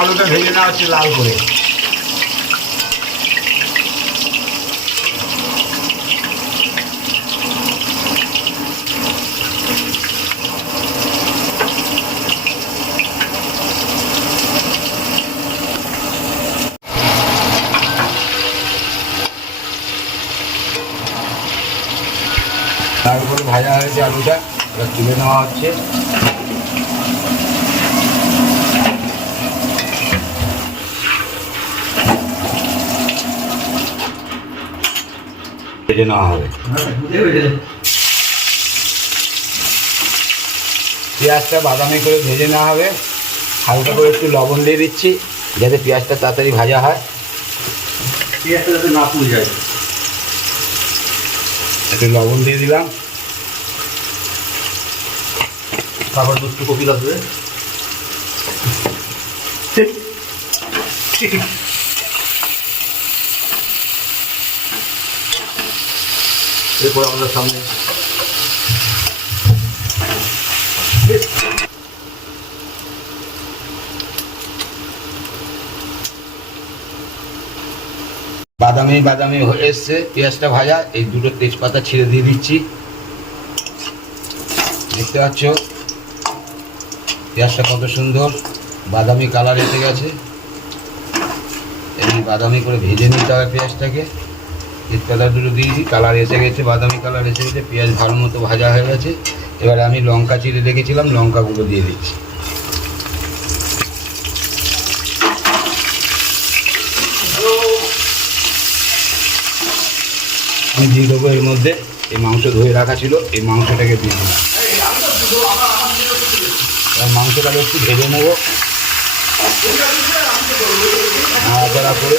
আলুটা ভেজে নেওয়া হচ্ছে লাল করে। করে ভাজা হয়েছে আলুটা তুলে নেওয়া হচ্ছে। ভেজে নেওয়া হবে। পেঁয়াজটা বাদামি করে ভেজে নেওয়া হবে। হালকা করে একটু লবণ দিয়ে দিচ্ছি যাতে পেঁয়াজটা তাড়াতাড়ি ভাজা হয়। পেঁয়াজটা যাতে না পুড়ে যায়। একটু লবণ দিয়ে দিলাম। তারপর দুটো কপি লাগবে। এরপর আমাদের সামনে বাদামি বাদামি হয়ে এসছে, পেঁয়াজটা ভাজা, এই দুটো তেজপাতা ছিঁড়ে দিয়ে দিচ্ছি। দেখতে পাচ্ছ? পেঁয়াজটা কত সুন্দর, বাদামি কালার এসে গেছে। এই বাদামি করে ভেজে নিতে হবে পেঁয়াজটাকে। তেজপাতা দুটো দিয়েছি। কালার এসে গেছে, বাদামি কালার এসে গেছে, পেঁয়াজ ভালো মতো ভাজা হয়ে গেছে। এবারে আমি লঙ্কা চিড়ে রেখেছিলাম লঙ্কাগুলো দিয়ে দিচ্ছি। আমি দিয়ে দেবো এর মধ্যে, এই মাংস ধুয়ে রাখা ছিল, এই মাংসটাকে দিয়ে দিলাম। মাংসটাকে একটু ভেজে নেব। করে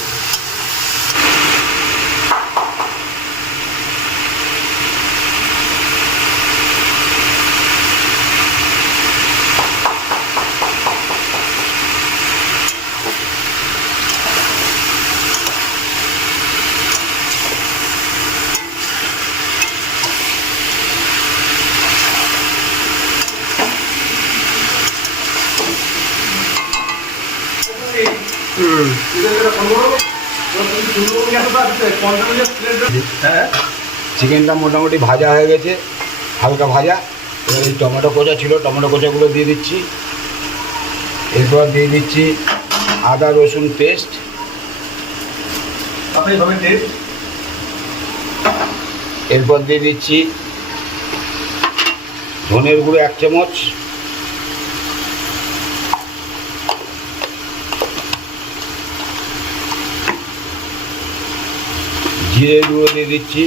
চিকেনটা মোটামুটি ভাজা হয়ে গেছে হালকা ভাজা। এবার এই টমেটো কোচা ছিল টমেটো কোচাগুলো দিয়ে দিচ্ছি। এরপর দিয়ে দিচ্ছি আদা রসুন পেস্ট এরপর দিয়ে দিচ্ছি ধনের গুঁড়ো এক চামচ। জিরে গুঁড়ো দিয়ে দিচ্ছি।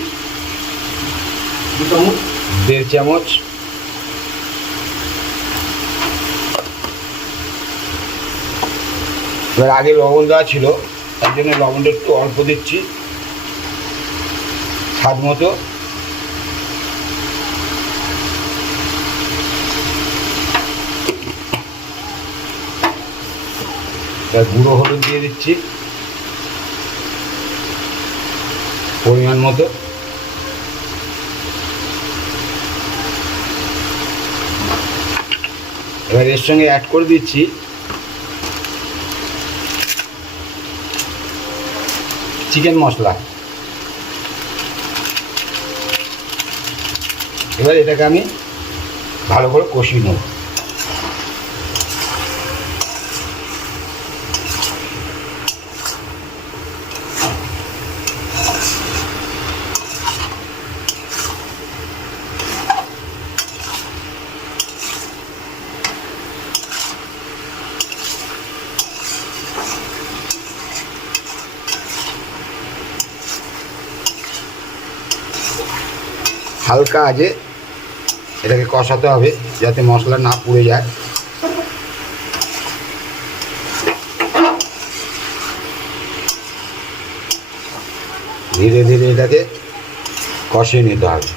দু চামচ। দেড় চামচ। এবার আগে লবণ দেওয়া ছিল তার জন্য লবণটা একটু অল্প দিচ্ছি। স্বাদ মতো। গুঁড়ো হলুদ দিয়ে দিচ্ছি। পরিমাণ মতো। এবার এর সঙ্গে অ্যাড করে দিচ্ছি। চিকেন মশলা। এবার এটাকে আমি ভালো করে কষিয়ে নেব। হালকা আছে, এটাকে কষাতে হবে যাতে মশলা না পুড়ে যায়। ধীরে ধীরে এটাকে কষিয়ে নিতে হবে।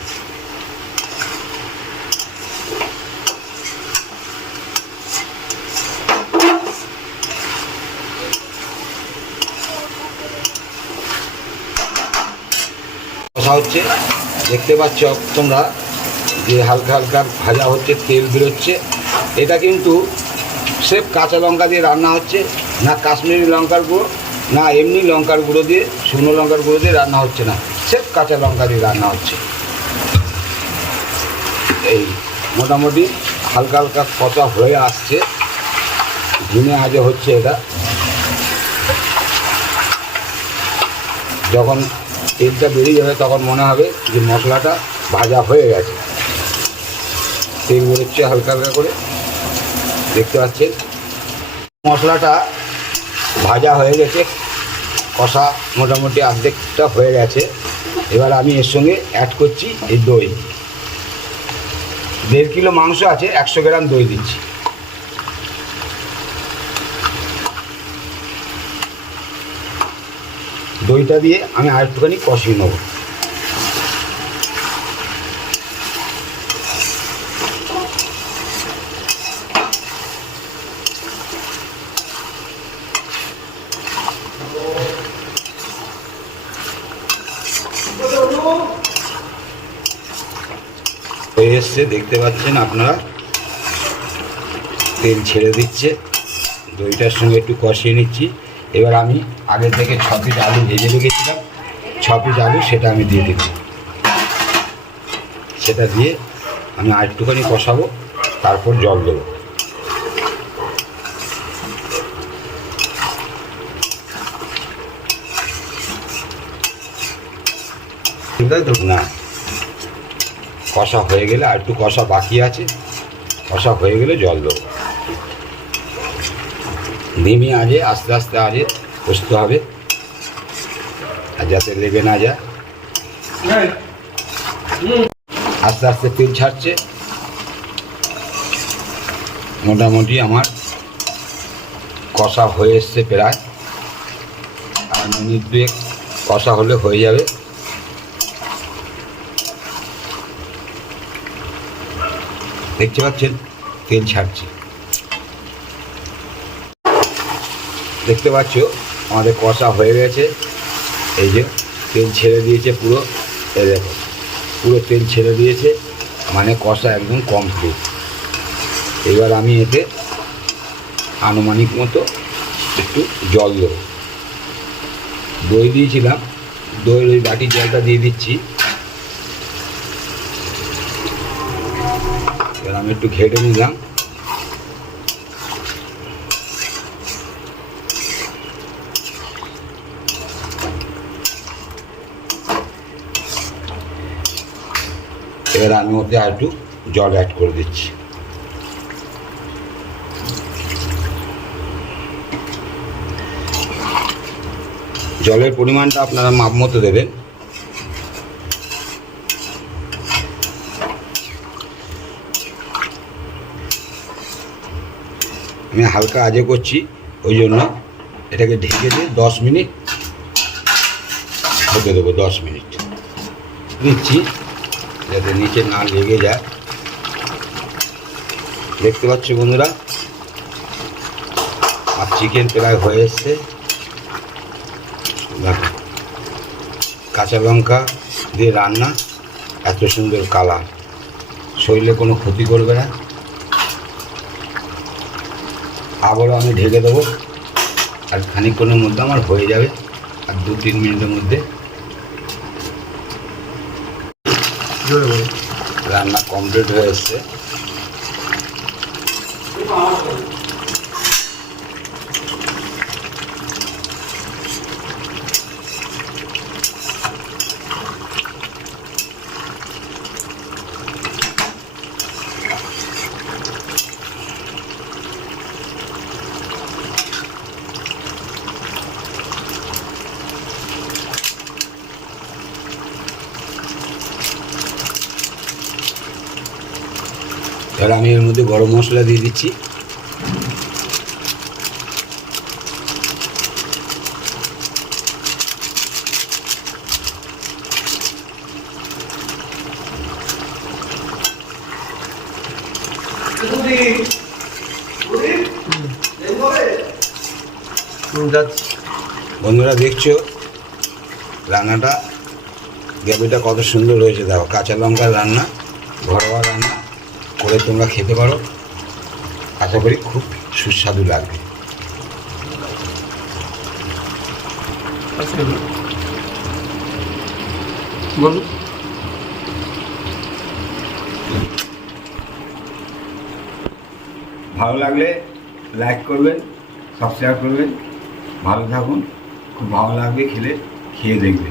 কষা হচ্ছে। দেখতে পাচ্ছ তোমরা যে হালকা হালকা ভাজা হচ্ছে, তেল বেরোচ্ছে। এটা কিন্তু সেফ কাঁচা লঙ্কা দিয়ে রান্না হচ্ছে, না কাশ্মীরি লঙ্কার গুঁড়ো, না এমনি লঙ্কার গুঁড়ো দিয়ে, শুকনো লঙ্কার গুঁড়ো দিয়ে রান্না হচ্ছে না। সেফ কাঁচা লঙ্কা দিয়ে রান্না হচ্ছে। এই মোটামুটি হালকা হালকা কষা হয়ে আসছে। দিনে আজে হচ্ছে এটা। যখন তেলটা বেরিয়ে যাবে, তখন মনে হবে যে মশলাটা ভাজা হয়ে গেছে। তেল বেরোচ্ছে হালকা হালকা করে। দেখতে পাচ্ছেন? মশলাটা ভাজা হয়ে গেছে। কষা মোটামুটি অর্ধেকটা হয়ে গেছে। এবার আমি এর সঙ্গে অ্যাড করছি এই দই। দেড় কিলো মাংস আছে, একশো গ্রাম দই দিচ্ছি। দইটা দিয়ে আমি আরেকটুখানি কষিয়ে নেব। এসছে, দেখতে পাচ্ছেন আপনারা? তেল ছেড়ে দিচ্ছে। দইটার সঙ্গে একটু কষিয়ে নিচ্ছি। এবার আমি আগে থেকে ছ পিস আলু ভেজে রেখেছিলাম। ছ পিস আলু সেটা আমি দিয়ে দিচ্ছি সেটা দিয়ে আমি আর একটুখানি কষাবো, তারপর জল দেবো। না, কষা হয়ে গেলে আর একটু কষা বাকি আছে। কষা হয়ে গেলে জল দেবো। ধিমি আজে, আস্তে আস্তে আজে কষতে হবে। আর যাতে লেগে না যায়। আস্তে আস্তে তেল ছাড়ছে। মোটামুটি আমার কষা হয়ে এসছে প্রায়। আর মিনিট দুয়েক কষা হলে হয়ে যাবে। দেখতে পাচ্ছেন, তেল ছাড়ছে। দেখতে পাচ্ছ, আমাদের কষা হয়ে গেছে। এই যে তেল ছেড়ে দিয়েছে পুরো, এই দেখো, পুরো তেল ছেড়ে দিয়েছে মানে কষা একদম কমপ্লিট এবার আমি এতে আনুমানিক মতো একটু জল দেবো। দই দিয়েছিলাম দইয়ের ওই বাটির জলটা দিয়ে দিচ্ছি। এবার আমি একটু ঘেটে নিলাম। এবার আমি ওতে আর একটু জল অ্যাড করে দিচ্ছি। জলের পরিমাণটা আপনারা মাপ মতো দেবেন। আমি হালকা আজে করছি, ওই জন্য এটাকে ঢেকে দিয়ে দশ মিনিট হতে দেবো, দশ মিনিট। দিচ্ছি। যাতে নিচে না লেগে যায়। দেখতে পাচ্ছ বন্ধুরা, আর চিকেন প্রায় হয়ে এসছে। কাঁচা লঙ্কা দিয়ে রান্না, এত সুন্দর কালার শরীরে কোনো ক্ষতি করবে না। আবারও আমি ঢেকে দেবো, আর খানিকক্ষণের মধ্যে আমার হয়ে যাবে, আর দু তিন মিনিটের মধ্যে জোরে বলো রান্না কমপ্লিট হয়ে এসছে। এবার আমি এর মধ্যে গরম মশলা দিয়ে দিচ্ছি। বন্ধুরা দেখছ, রান্নাটা গ্রেভিটা কত সুন্দর হয়েছে, দেখো, কাঁচা লঙ্কার রান্না। করে তোমরা খেতে পারো। আশা করি খুব সুস্বাদু লাগবে। আচ্ছা বলুন। ভালো লাগলে লাইক করবেন সাবস্ক্রাইব করবেন। ভালো থাকুন। খুব ভালো লাগবে খেলে খেয়ে দেখবেন।